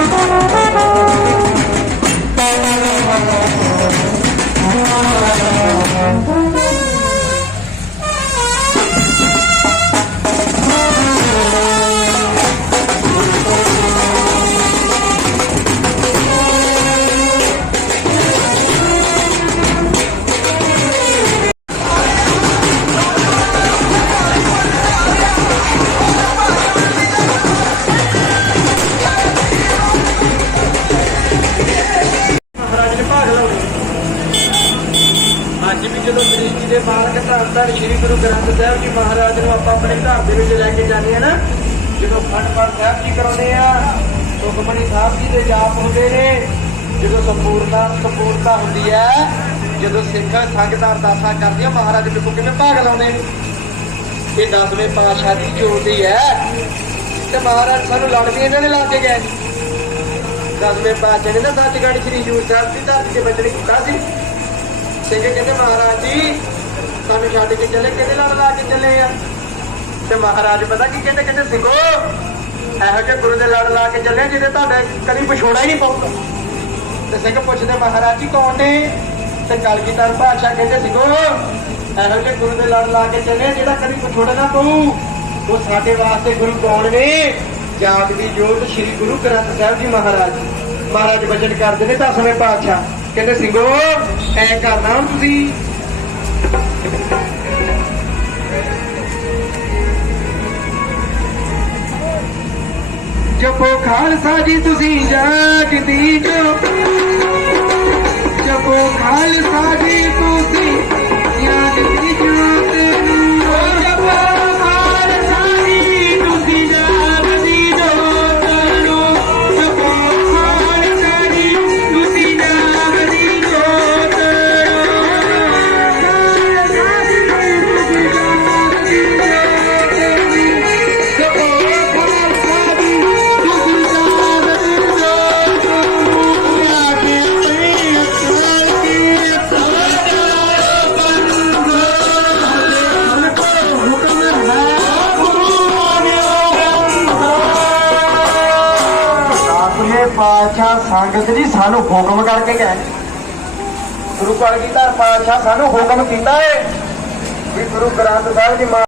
ਮਹਾਰਾਜ ਜੀ ਦੇ ਬਾਲਕ ਧੰਨ ਧੰਨ ਸ੍ਰੀ ਗੁਰੂ ਗ੍ਰੰਥ ਸਾਹਿਬ ਜੀ ਮਹਾਰਾਜ ਨੂੰ ਆਪਾਂ ਆਪਣੇ ਘਰ ਦੇ ਵਿੱਚ ਲੈ ਕੇ ਜਾਂਦੇ ਆ ਨਾ। ਜਦੋਂ ਖੰਡ ਪਾਠ ਸਾਹਿਬ ਜੀ ਕਰਾਉਂਦੇ ਆ, ਸੁਖਮਨੀ ਸਾਹਿਬ ਜੀ ਦੇ ਜਾਪ ਹੁੰਦੇ ਨੇ। ਜਦੋਂ ਸੰਪੂਰਨਤਾ ਸੰਪੂਰਨਤਾ ਹੁੰਦੀ ਹੈ ਜਦੋਂ ਸਿੱਖ, ਸੰਗਤਾਂ ਅਰਦਾਸਾਂ ਕਰਦੀਆਂ, ਮਹਾਰਾਜ ਵੇਖੋ ਕਿਵੇਂ ਭਾਗ ਲਾਉਂਦੇ ਨੇ। ਇਹ ਦਸਵੇਂ ਪਾਤਸ਼ਾਹ ਦੀ ਜੋਤੀ ਹੈ ਤੇ ਮਹਾਰਾਜ ਸਾਨੂੰ ਲੜ ਇਹਨਾਂ ਨੇ ਲਾ ਕੇ ਗਏ। ਦਸਵੇਂ ਪਾਤਸ਼ਾਹ ਨੇ ਨਾ ਸੱਚਗੜ੍ਹ ਸ੍ਰੀ ਹਜ਼ੂਰ ਸਾਹਿਬ ਦੀ ਧਰਤੀ ਤੇ ਬਚਨ ਕੀਤਾ ਸੀ। ਸਿੰਘ ਕਹਿੰਦੇ ਮਹਾਰਾਜ ਜੀ ਸਾਨੂੰ ਛੱਡ ਕੇ ਚਲੇ, ਕਿਹਦੇ ਨਾਲ ਲਾ ਕੇ ਚਲੇ ਆ? ਤੇ ਮਹਾਰਾਜ ਪਤਾ ਕੀ ਕਹਿੰਦੇ ਕਹਿੰਦੇ ਸਿੰਘੋ ਇਹੋ ਜਿਹੇ ਗੁਰੂ ਦੇ ਲੜ ਲਾ ਕੇ ਚੱਲੇ ਜਿਹਦੇ ਤੁਹਾਡੇ ਕਦੀ ਵਿਛੋੜਾ ਹੀ ਨਹੀਂ ਪਊਗਾ ਤੇ ਸਿੰਘ ਪੁੱਛਦੇ, ਮਹਾਰਾਜ ਜੀ ਕੌਣ ਨੇ? ਤੇ ਕਲਗੀਧਰ ਪਾਤਸ਼ਾਹ ਕਹਿੰਦੇ ਸਿੰਘੋ ਇਹੋ ਜਿਹੇ ਗੁਰੂ ਦੇ ਲੜ ਲਾ ਕੇ ਚੱਲੇ ਜਿਹੜਾ ਕਦੀ ਵਿਛੋੜਾ ਨਾ ਪਊ। ਉਹ ਸਾਡੇ ਵਾਸਤੇ ਗੁਰੂ ਕੌਣ ਨੇ? ਜਾਗ ਦੀ ਜੋਤ ਸ੍ਰੀ ਗੁਰੂ ਗ੍ਰੰਥ ਸਾਹਿਬ ਜੀ ਮਹਾਰਾਜ। ਮਹਾਰਾਜ ਬਚਨ ਕਰਦੇ ਨੇ ਦਸਵੇਂ ਪਾਤਸ਼ਾਹ। ਕਹਿੰਦੇ ਸਿੰਘੋ ਐ ਕਰਨਾ ਤੁਸੀਂ। ਜਪੋ ਖਾਲਸਾ ਜੀ ਤੁਸੀਂ ਜਾਗਦੀ ਜੋ ਪਾਤਸ਼ਾਹ ਸੰਗਤ ਜੀ ਸਾਨੂੰ ਹੁਕਮ ਕਰਕੇ ਗਏ। ਗੁਰੂ ਦਾ ਪਾਤਸ਼ਾਹ ਸਾਨੂੰ ਹੁਕਮ ਕੀਤਾ ਏ। ਵੀ ਗੁਰੂ ਗ੍ਰੰਥ ਸਾਹਿਬ ਜੀ ਮਹਾ-